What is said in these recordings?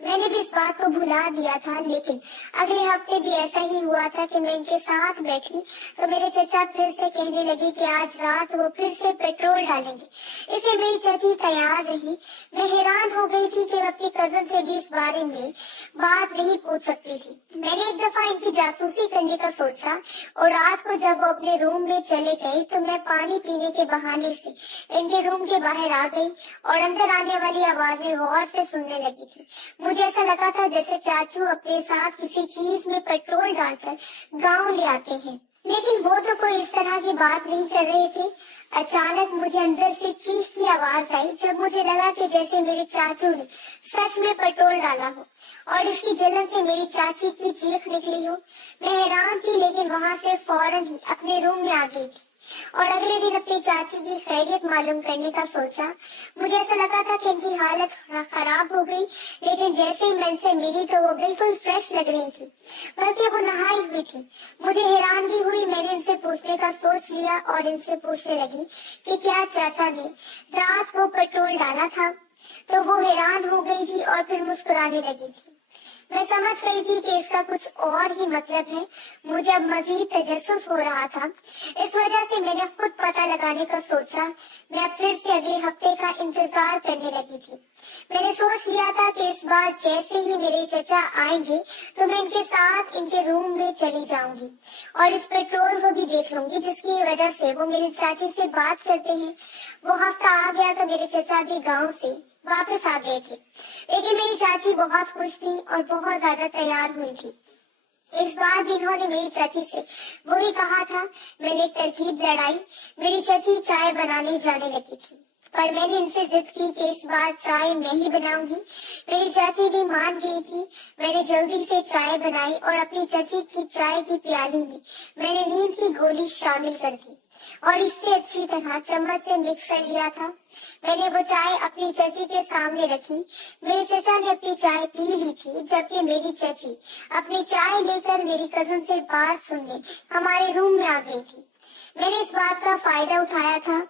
میں نے بھی اس بات کو بھلا دیا تھا، لیکن اگلے ہفتے بھی ایسا ہی ہوا تھا کہ میں ان کے ساتھ بیٹھی تو میرے چچا پھر سے کہنے لگے کہ آج رات وہ پھر سے پیٹرول ڈالیں گے، اس لیے میری چچی تیار رہی۔ میں حیران ہو گئی تھی کہ وہ اپنی کزن سے بھی اس بارے میں بات نہیں پوچھ سکتی تھی۔ میں نے ایک دفعہ ان کی جاسوسی کرنے کا سوچا اور رات کو جب وہ اپنے روم میں چلے گئے تو میں پانی پینے کے بہانے سے ان کے روم کے باہر آ گئی اور اندر آنے والی آوازیں غور سے سننے لگی تھی۔ مجھے ایسا لگا تھا جیسے چاچو اپنے ساتھ کسی چیز میں پیٹرول ڈال کر گاؤں لے آتے ہیں، لیکن وہ تو کوئی اس طرح کی بات نہیں کر رہے تھے۔ اچانک مجھے اندر سے چیخ کی آواز آئی، جب مجھے لگا کہ جیسے میرے چاچو نے سچ میں پیٹرول ڈالا ہو اور اس کی جلن سے میری چاچی کی چیخ نکلی ہو۔ میں حیران تھی، لیکن وہاں سے فوراً ہی اپنے روم میں آ گئی تھی اور اگلے دن اپنی چاچی کی خیریت معلوم کرنے کا سوچا۔ مجھے ایسا لگا تھا کہ ان کی حالت خراب ہو گئی، لیکن جیسے ہی میں ان سے ملی تو وہ بالکل فریش لگ رہی تھی، بلکہ وہ نہائی ہوئی تھی۔ مجھے حیرانگی ہوئی، میں نے ان سے پوچھنے کا سوچ لیا اور ان سے پوچھنے لگی کہ کیا چاچا نے رات کو پیٹرول ڈالا تھا، تو وہ حیران ہو گئی تھی اور پھر مسکرانے لگی تھی۔ میں سمجھ گئی تھی کہ اس کا کچھ اور ہی مطلب ہے۔ مجھے اب مزید تجسس ہو رہا تھا، اس وجہ سے میں نے خود پتہ لگانے کا سوچا۔ میں اب پھر سے اگلے ہفتے کا انتظار کرنے لگی تھی۔ میں نے سوچ لیا تھا کہ اس بار جیسے ہی میرے چچا آئیں گے تو میں ان کے ساتھ ان کے روم میں چلی جاؤں گی اور اس پیٹرول کو بھی دیکھ لوں گی جس کی وجہ سے وہ میری چاچی سے بات کرتے ہیں۔ وہ ہفتہ آ گیا تو میرے چچا بھی گاؤں سے واپس آ گئے تھے، لیکن میری چاچی بہت خوش تھی اور بہت زیادہ تیار ہوئی تھی۔ اس بار بھی انہوں نے میری چاچی سے وہی کہا تھا۔ میں نے ایک ترکیب لڑائی، میری چاچی چائے بنانے جانے لگی تھی، پر میں نے ان سے ضد کی کہ اس بار چائے میں ہی بناؤں گی۔ میری چاچی بھی مان گئی تھی۔ میں نے جلدی سے چائے بنائی اور اپنی چاچی کی چائے کی پیالی میں نے نیند کی گولی شامل کر دی اور اس سے اچھی طرح چمچ سے مکس کر لیا تھا۔ میں نے وہ چائے اپنی چچی کے سامنے رکھی۔ میرے چچا نے اپنی چائے پی لی تھی، جبکہ میری چچی اپنی چائے لے کر میری کزن سے بات سننے ہمارے روم میں آ گئی تھی۔ میں نے اس بات کا فائدہ اٹھایا تھا،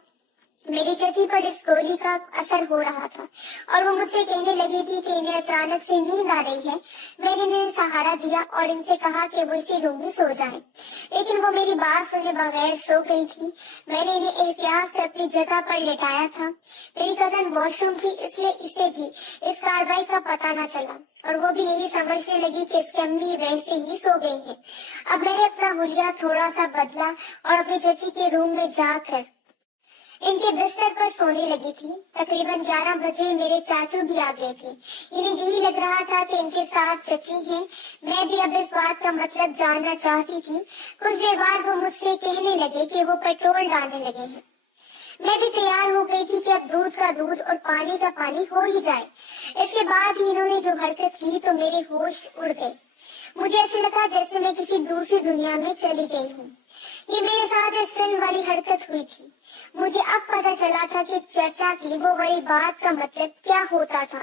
میری چچی پر اس گولی کا اثر ہو رہا تھا اور وہ مجھ سے کہنے لگی تھی کہ انہیں اچانک سے نیند آ رہی ہے۔ میں نے انہیں سہارا دیا اور ان سے کہا کہ وہ اسی روم میں سو جائیں، لیکن وہ میری بات سنے بغیر سو گئی تھی۔ میں نے انہیں احتیاط سے اپنی جگہ پر لٹایا تھا۔ میری کزن واش روم تھی، اس لیے اسے بھی اس کارروائی کا پتہ نہ چلا اور وہ بھی یہی سمجھنے لگی کہ اس کی امی ویسے ہی سو گئی ہے۔ اب میں نے اپنا حلیہ تھوڑا سا بدلا اور اپنی چچی کے روم میں جا کر ان کے بستر پر سونے لگی تھی۔ تقریباً 11 بجے میرے چاچو بھی آ گئے تھے۔ انہیں یہی لگ رہا تھا کہ ان کے ساتھ چچی ہے۔ میں بھی اب اس بات کا مطلب جاننا چاہتی تھی۔ کچھ دیر بعد وہ مجھ سے کہنے لگے کہ وہ پیٹرول ڈالنے لگے ہیں۔ میں بھی تیار ہو گئی تھی کہ اب دودھ کا دودھ اور پانی کا پانی ہو ہی جائے۔ اس کے بعد ہی انہوں نے جو حرکت کی تو میرے ہوش اڑ گئے۔ مجھے ایسے لگا جیسے میں کسی دوسری دنیا میں چلی گئی ہوں۔ یہ میرے ساتھ اس فلم والی حرکت ہوئی تھی۔ مجھے اب پتہ چلا تھا کہ چچا کی وہ بڑی بات کا مطلب کیا ہوتا تھا۔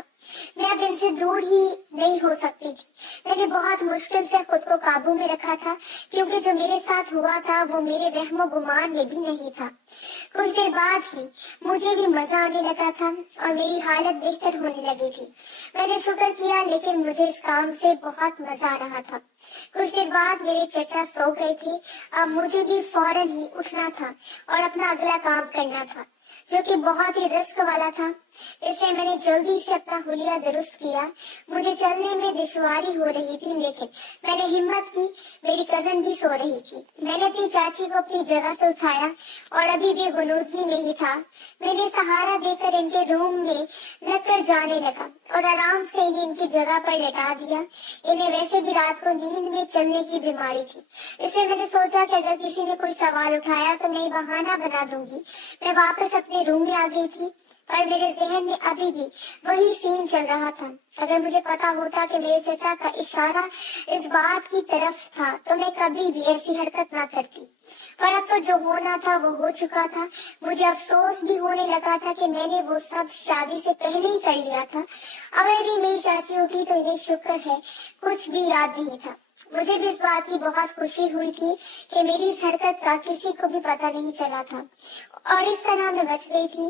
میں اب ان سے دور ہی نہیں ہو سکتی تھی۔ میں نے بہت مشکل سے خود کو قابو میں رکھا تھا، کیونکہ جو میرے ساتھ ہوا تھا وہ میرے وہم و گمان میں بھی نہیں تھا۔ کچھ دیر بعد ہی مجھے بھی مزہ آنے لگا تھا اور میری حالت بہتر ہونے لگی تھی۔ میں نے شکر کیا، لیکن مجھے اس کام سے بہت مزہ آ رہا تھا۔ کچھ دیر بعد میرے چچا سو گئے تھے۔ اب مجھے بھی فوراً ہی اٹھنا تھا اور اپنا اگلا کام کرنا تھا، جو کہ بہت ہی رسک والا تھا۔ اس لیے میں نے جلدی سے اپنا حلیہ درست کیا۔ مجھے چلنے میں دشواری ہو رہی تھی، لیکن میں نے ہمت کی۔ میری کزن بھی سو رہی تھی۔ میں نے اپنی چاچی کو اپنی جگہ سے اٹھایا اور ابھی بھی غنودگی میں ہی تھا۔ میں نے سہارا دے کر ان کے روم میں لگ کر جانے لگا اور آرام سے انہیں ان کی جگہ پر لٹا دیا۔ انہیں ویسے بھی رات کو نیند میں چلنے کی بیماری تھی، اس لیے میں نے سوچا کہ اگر کسی نے کوئی سوال اٹھایا تو میں بہانہ بنا دوں گی۔ میں واپس اپنے روم میں آ گئی تھی، پر میرے ذہن میں ابھی بھی وہی سین چل رہا تھا۔ اگر مجھے پتا ہوتا کہ میرے چچا کا اشارہ اس بات کی طرف تھا تو میں کبھی بھی ایسی حرکت نہ کرتی، پر اب تو جو ہونا تھا وہ ہو چکا تھا۔ مجھے افسوس بھی ہونے لگا تھا کہ میں نے وہ سب شادی سے پہلے ہی کر لیا تھا۔ اگر بھی میری چاچی اٹھی تو انہیں شکر ہے کچھ بھی یاد نہیں تھا۔ مجھے بھی اس بات کی بہت خوشی ہوئی تھی کہ میری اس حرکت کا کسی کو بھی پتہ نہیں چلا تھا اور اس طرح میں بچ گئی تھی۔